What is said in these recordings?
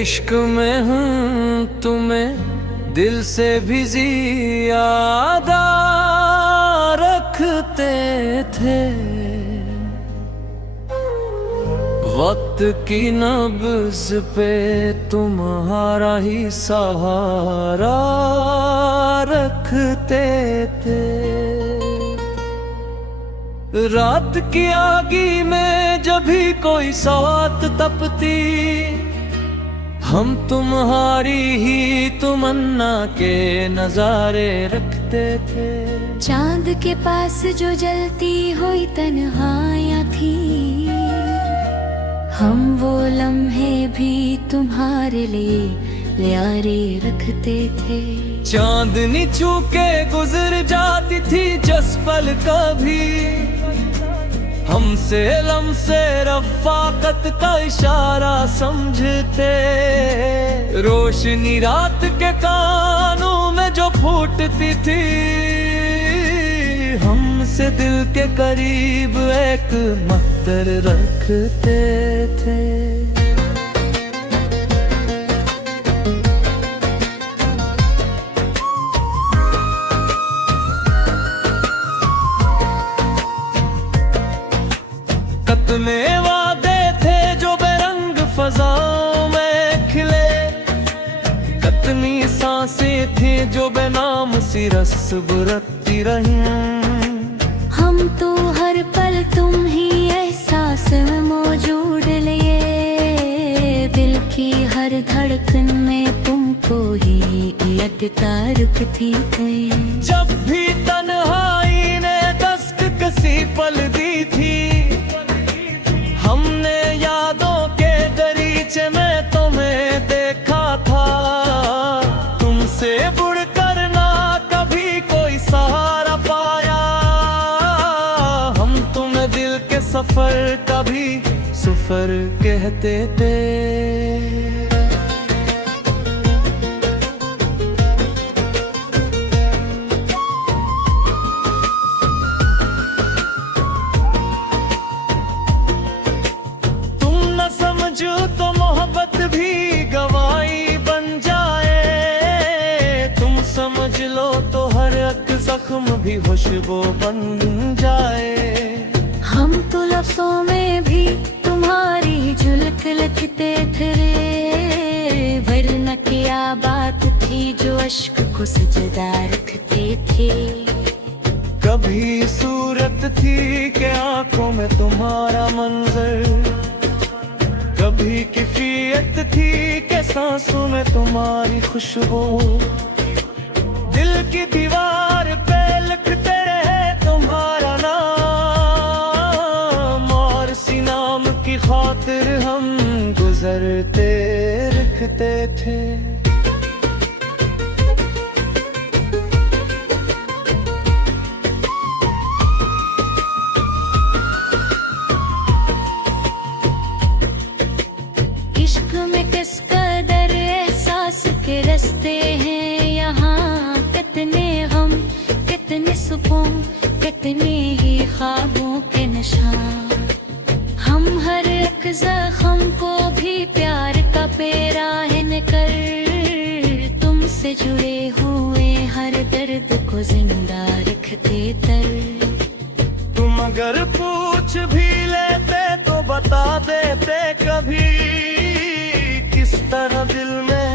इश्क में हूँ तुम्हें दिल से भी ज़्यादा रखते थे। वक्त की नब्ज़ पे तुम्हारा ही सहारा रखते थे। रात की आगी में जब भी कोई साथ तपती, हम तुम्हारी ही तमन्ना के नजारे रखते थे। चांद के पास जो जलती हुई तन्हाइयाँ थी, हम वो लम्हे भी तुम्हारे लिए प्यारे रखते थे। चांदनी चूके गुजर जाती थी जिस पल कभी, हमसे लम्से रफ़ाकत का इशारा समझते। रोशनी रात के कानों में जो फूटती थी, हमसे दिल के करीब एक मख्तर रखते थे। कितने वादे थे जो बेरंग फजाओं में खिले, कितनी सांसें थी जो बेनाम सी रस बुरकती रहीं। हम तो हर पल तुम ही एहसास में मौजूद लिए, दिल की हर धड़कन में तुमको ही लगता रुकती गई। जब भी तन्हाई ने दस्तक कसी पल दी थी, हमने यादों के दरीचे में तुम्हें देखा था। तुमसे बुड़कर ना कभी कोई सहारा पाया, हम तुम्हें दिल के सफर का भी सफर कहते थे। तो मोहब्बत भी गवाही बन जाए, तुम समझ लो तो हर एक जख्म भी खुशबू बन जाए। हम तो लफ्ज़ों में भी तुम्हारी झलक लिखते थे, वरना क्या बात थी जो अश्क को सजदा रखते थे। कभी सूरत थी कि आंखों में तुम्हारा मंजर, कभी कैफियत थी कि सांसों में तुम्हारी खुशबू। दिल की दीवार पे लिखते रहे तुम्हारा नाम, और सी नाम की खातिर हम गुजरते रखते थे। इश्क में किस कदर एहसास के रस्ते हैं यहाँ, कितने गम कितने सुकून कितने ही ख्वाबों के निशान। हम हर एक जख्म को भी प्यार का पैराहन कर, तुमसे जुड़े हुए हर दर्द को जिंदा रखते तर। तुम अगर पूछ भी लेते तो बता देते कभी, किस तरह दिल में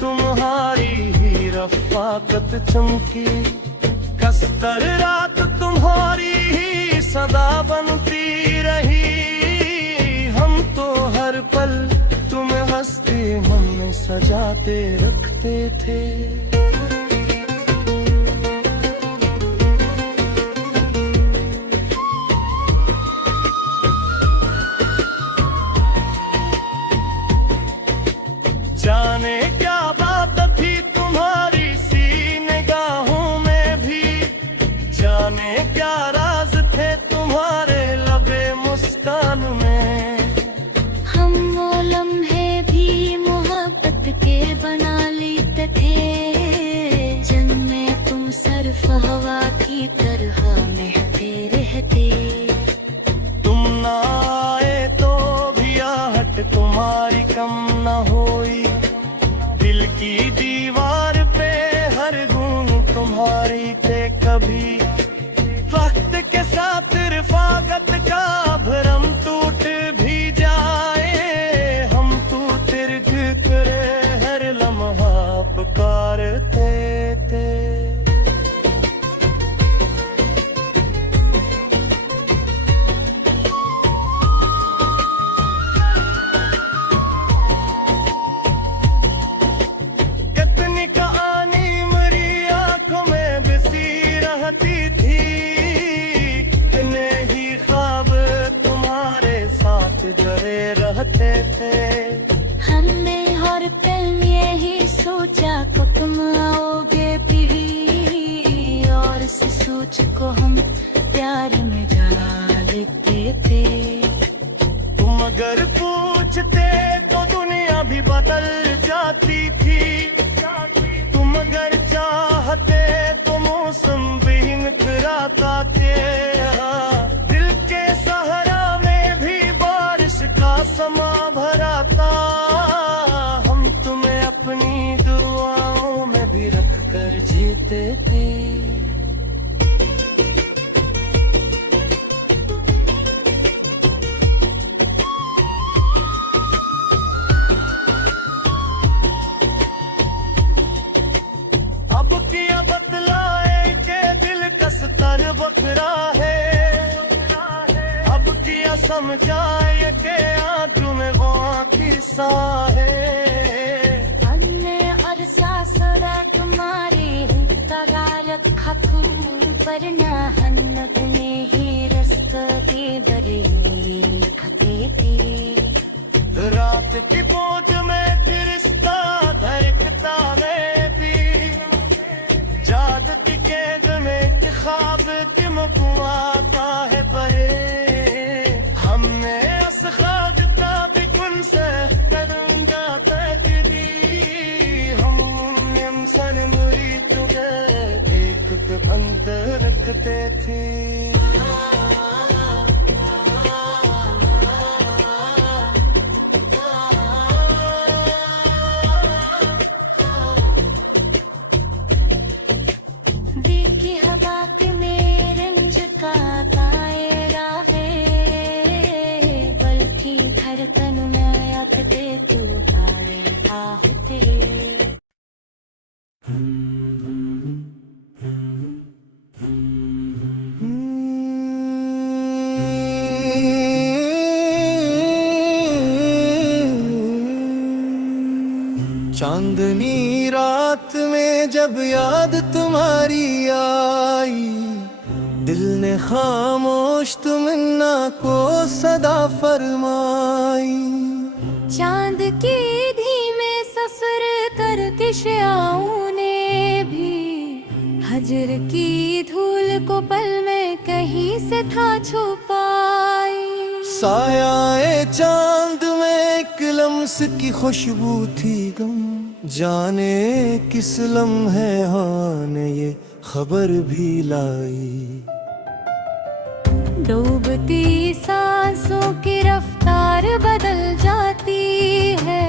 तुम्हारी ही रफ़ाकत चमकी। कस्तर रात तुम्हारी ही सदा बनती रही, हम तो हर पल तुम्हें हंसते मन में सजाते रखते थे। जाने क्या बात थी तुम्हारी सी निगाहों में भी, जाने क्या राज थे तुम्हारे लबे मुस्कान में। हम वो लम्हे भी मोहब्बत के बना लेते थे, जिनमें तुम सरफ हवा की तरह महके रहते। तुम ना आए तो भी आहट तुम्हारी कम न होई, दिल की दीवार पे हर गुण तुम्हारी थे कभी वक्त के साथ रफाकत का भरम टूट भी जाए हम तू तिरग करे हर लम्हा पुकारते थे कितनी कहानी मेरी आंखों में बसी रहती थी कितने ही ख्वाब तुम्हारे साथ जड़े रहते थे हमने हर पल यही सोचा को तुम आओगे भी और इस सोच को हम प्यार में जला लेते थे तुम अगर पूछते तो दुनिया भी बदल जाती थी तुम अगर चाहते तो मौसम भी मुस्कुराता थे दिल के सहारा में भी बारिश का समा भरा था हम तुम्हें अपनी दुआओं में भी रख कर जीते थे अब किया बतलाए के दिल का स्तर बकरा है अब किया समझाए के आंखों में वो किस्सा है हमने अरसा सरा तुम्हारी तगारत खखुम पर न हन्नत ने ही रस्त के दरी लिखते थे रात की बोझ में रिश्ता धड़कता में भी जाद की कैद में एक ख्वाब की मुकुआता है परे हमने अस ख्वाब का भी कुन से करूंगा तकदी हम इंसान मुरी तुझे एक बंद रखते थे देखी हवा के में रंज का दायरा है बल्कि धड़कन में अटके तू तारे आहते चांदनी रात में जब याद तुम्हारी आई दिल ने खामोश तमन्ना को सदा फरमाई चांद की धीमे सफर करके शियाओं ने भी हजर की धूल को पल में कहीं से था छुपाई सायाए चांद में एक लम्स की खुशबू थी गम जाने किस लम्हे हाँ ने ये खबर भी लाई डूबती सांसों की रफ्तार बदल जाती है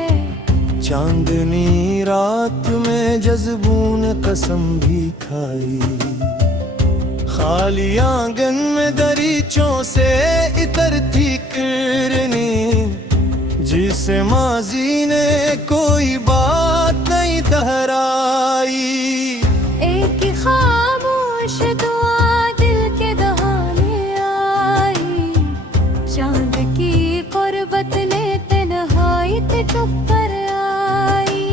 चांदनी रात में जज्बों ने कसम भी खाई खाली आंगन में दरीचों से इतर थी किरनी जिसे माजी ने कोई बात नहीं दोहराई एक खामोश दुआ दिल के दहाने आई चांद की कुर्बत ने तन्हाई ते चुप पर आई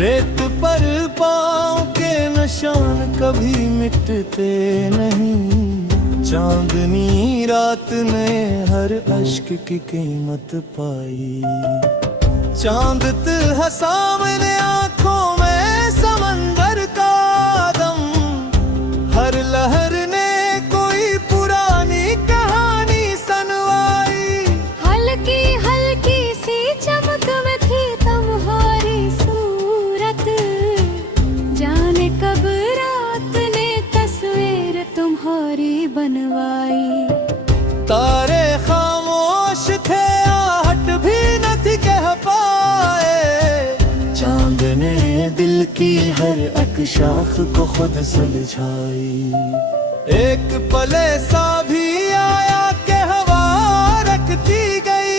रेत पर पाँव के निशान कभी मिटते नहीं चांदनी रात ने हर अश्क की कीमत पाई चांद है सामने आंखों में समंदर का दम हर लहर ने कोई पुरानी कहानी सुनवाई हल्की हल्की सी चमक में थी तुम्हारी सूरत जाने कब रात ने तस्वीर तुम्हारी बनवाई तारे खामोश थे आहट भी न थी कह पाए चांद ने दिल की हर एक शाख को खुद सुलझाई। एक पल ऐसा भी आया कि हवा रखती गई,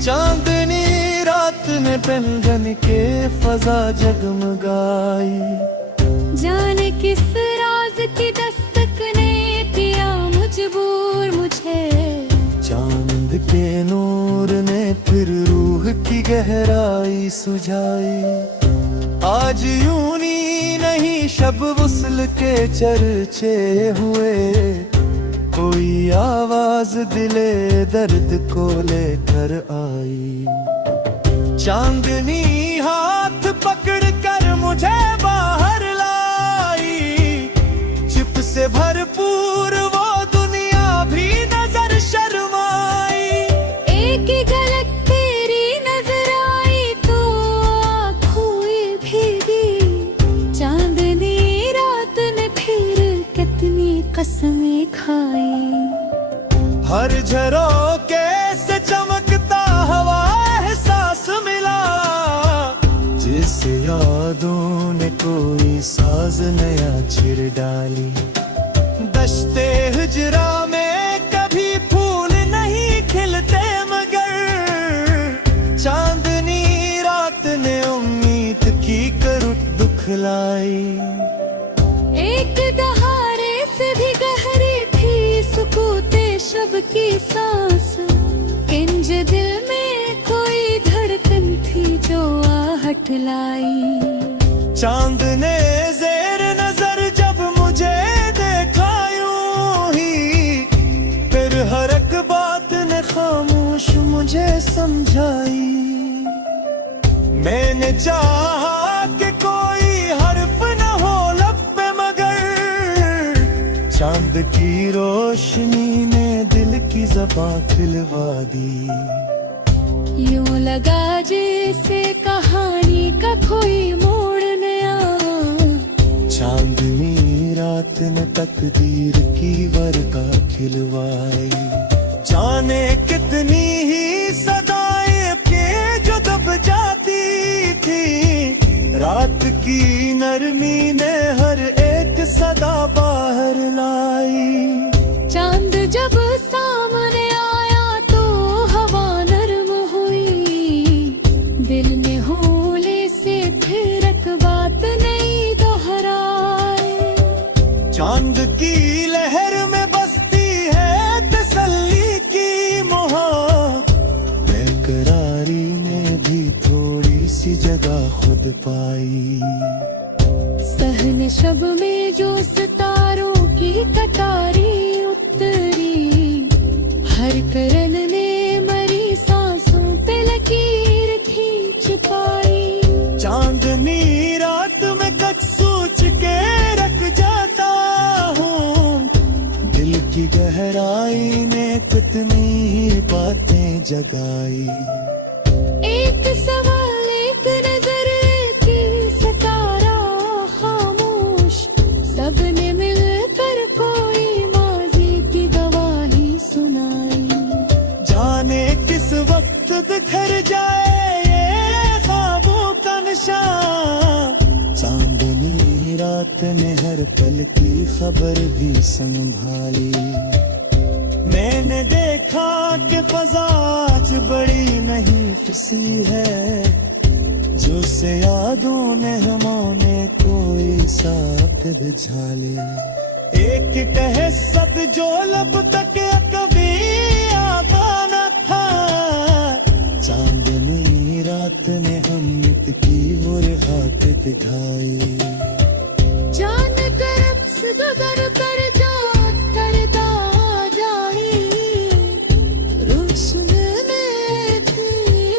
चांदनी रात ने पन के फजा जगमगाई। जाने किस राज की दस्तक ने किया मजबूर मुझे, चांद के नूर ने फिर रूह की गहराई सुझाई। आज यूनी नहीं शब वुस्ल के चर्चे हुए, कोई आवाज दिले दर्द को लेकर आई। चांदनी हाथ पकड़ कर मुझे बाहर लाई, चिप से भरपूर वो दुनिया भी नजर शर्माई। एक ही झलक तेरी नजर आई तो आँख हुई भीगी, चांदनी रात ने फिर कितनी कसमें खाई। हर झरोके से चमकता हवा एहसास मिला, जिस यादों ने कोई साज नया छिड़ डाली। दश्ते हिजरा में कभी फूल नहीं खिलते, मगर चांदनी रात ने उम्मीद की करुट दुखलाई। एक दहाड़े से भी गहरी थी सुकूते शब की सांस, इंज दिल में कोई धड़कन थी जो आहट लाई। चांद ने जेर नजर जब मुझे देखा यूं ही, फिर हर एक बात ने खामोश मुझे समझाई। मैंने चाहा कि कोई हर्फ न हो लब पे, मगर चांद की रोशनी ने दिल की ज़बां खिलवा दी। यूं लगा जैसे कहानी का कोई मोड़ नया, चांदनी रात ने तकदीर की वर्का खिलवाई। जाने कितनी ही सदाएं के जो दब जाती थी, रात की नरमी ने हर एक सदा बाहर लाई। चांद जब सामने आया तो हवा नरम हुई, दिल ने होले से फिर एक बात नहीं दोहराई। चांद की लहर में बसती है तसल्ली की मोहब्बत, बेकरारी ने भी थोड़ी सी जगह खुद पाई। सहन शब में जो सितारों की कटारी उतरी, हर करन ने मरी सांसों पे लकीर खींच पाई। चांदनी रात में कुछ सोच के रख जाता हूँ, दिल की गहराई ने कितनी ही बातें जगाई। एक सवाल एक नजर की सितारा खामोश, सबने मिलकर कोई माजी की गवाही सुनाई। जाने किस वक्त बिखर जाए ये ख्वाबों का नशा, चांदनी रात ने हर पल की खबर भी संभाली। मैंने देखा कि फजा आज बड़ी नहीं फिसी है, जो से यादों ने हमारे कोई साथ झाले। एक कहसत जो लब तक कभी आता न था, चांदनी रात ने हम की वो हाथ दिखाई। जान कर सदगर कर जो करता जानी, रोशन में थी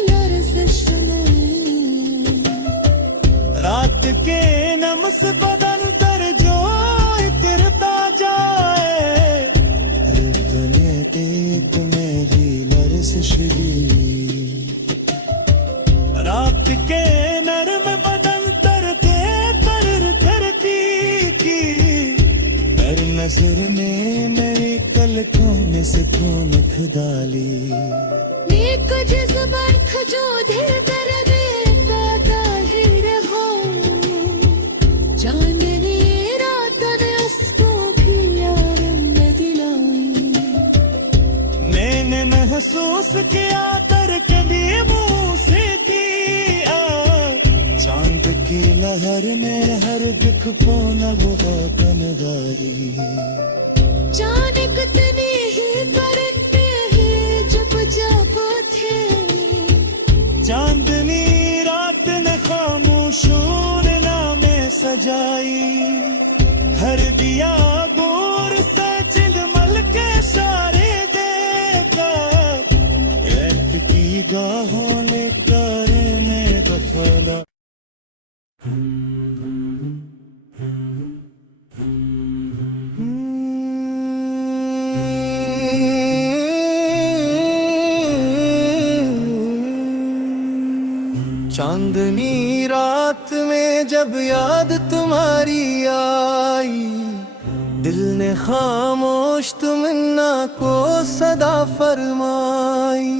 लर्ज़िश में। रात के नमस बदन तर जो इतरता जाए, हर गले देख मेरी लर्ज़िश दी। रात के नरम बदन तर के पर धरती की, हर नजर में मेरी कलकों में से धूमक डाली। नेक जज्बात जो दिल कर देता शहर में हर दुख को नबुगातन गाई। जाने कितने ही परिंदे हैं जब जागो थे, चांदनी रात ने खामोशों ने नामें सजाई। हर दिया दूर से चिलमल के इशारे देता, ऐत की गाहों ने तारे में दफना। चांदनी रात में जब याद तुम्हारी आई, दिल ने खामोश तमन्ना को सदा फरमाई।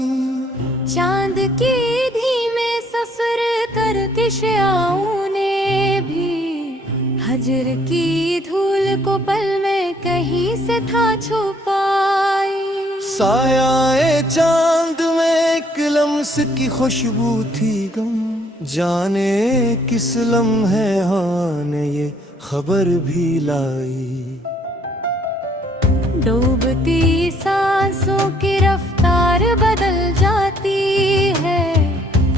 चांद की धीमे सफर करकशाओं ने भी हजर की धूल को पल में कहीं से था छुपाई। साया चांद में एक लम्स की खुशबू थी गम, जाने किस लम्हे हाँ ने ये खबर भी लाई। डूबती सांसों की रफ्तार बदल जाती है,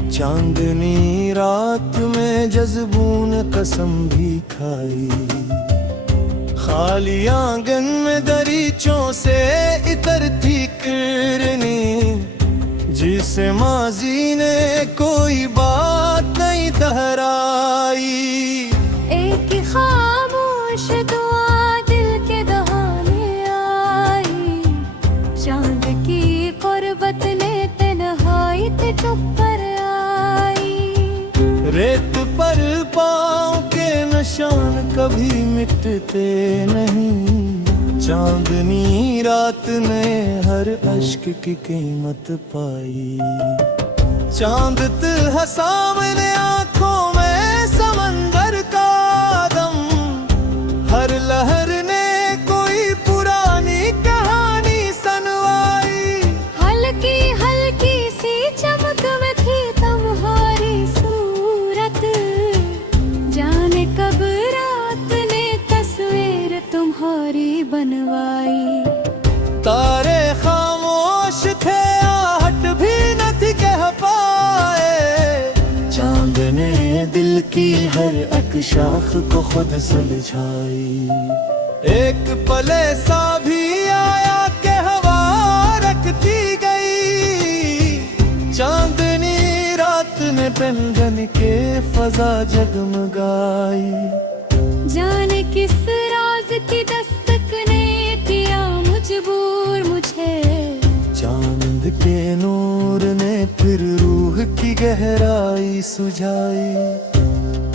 चांदनी रात में जज्बों ने कसम भी खाई। खाली आंगन में दरीचों से इतरती किरनी, जिसे माजी ने कोई बात नहीं दोहराई। एक खामोश दुआ दिल के दहाने आई, चांद की कुर्बत ने तन्हाई ते चुप पर आई। रेत पर पाँव के निशान कभी मिटते नहीं, चांदनी रात ने हर अश्क की कीमत पाई। चांद तिल सामने आंखों में समंदर का दम, हर लहर ने कोई पुरानी कहानी सुनवाई। हल्की हल्की सी चमक में थी तुम्हारी सूरत, जाने कब रात ने तस्वीर तुम्हारी बनवाई। तारे खामोश थे, आहट भी न थी कह पाए, चांद ने दिल की हर एक शाख को खुद सुलझाई। एक पल ऐसा भी आया कि हवा रखती गई, चांदनी रात ने तन के फजा जगमगाई। जाने किस राज की दस्तक ने किया मजबूर मुझे, चांद के नूर ने फिर रूह की गहराई सुझाई।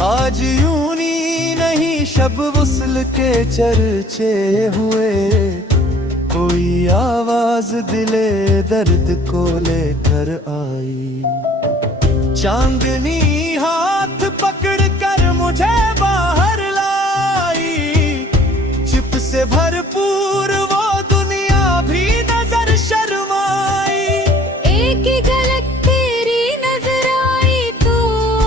आज यूनी नहीं शब वुस्ल के चर्चे हुए, कोई आवाज दिले दर्द को लेकर आई। चांदनी हाथ पकड़ कर मुझे बाहर लाई, चिप से भरपूर वो दुनिया भी नजर शर्माई। एक ही गलत तेरी नजर आई तो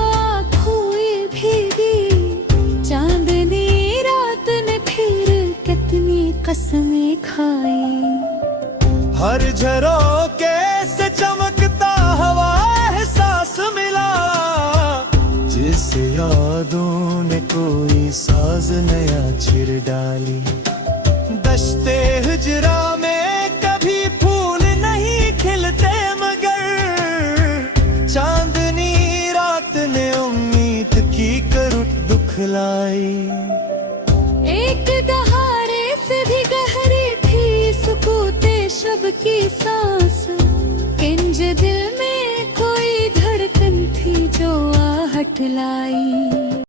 आँख हुई भीगी, चांदनी रात ने फिर कितनी कसमें खाई। हर झरोके से चमकता हवा एहसास मिला, जिस यादों ने कोई साज नया छिड़ डाली। दश्ते हिजरा में कभी फूल नहीं खिलते, मगर चांदनी रात ने उम्मीद की करुट दुखलाई। एक दहाड़े से भी गहरी थी सुकूते शब की सांस, किंज दिल में कोई धड़कन थी जो आहट लाई।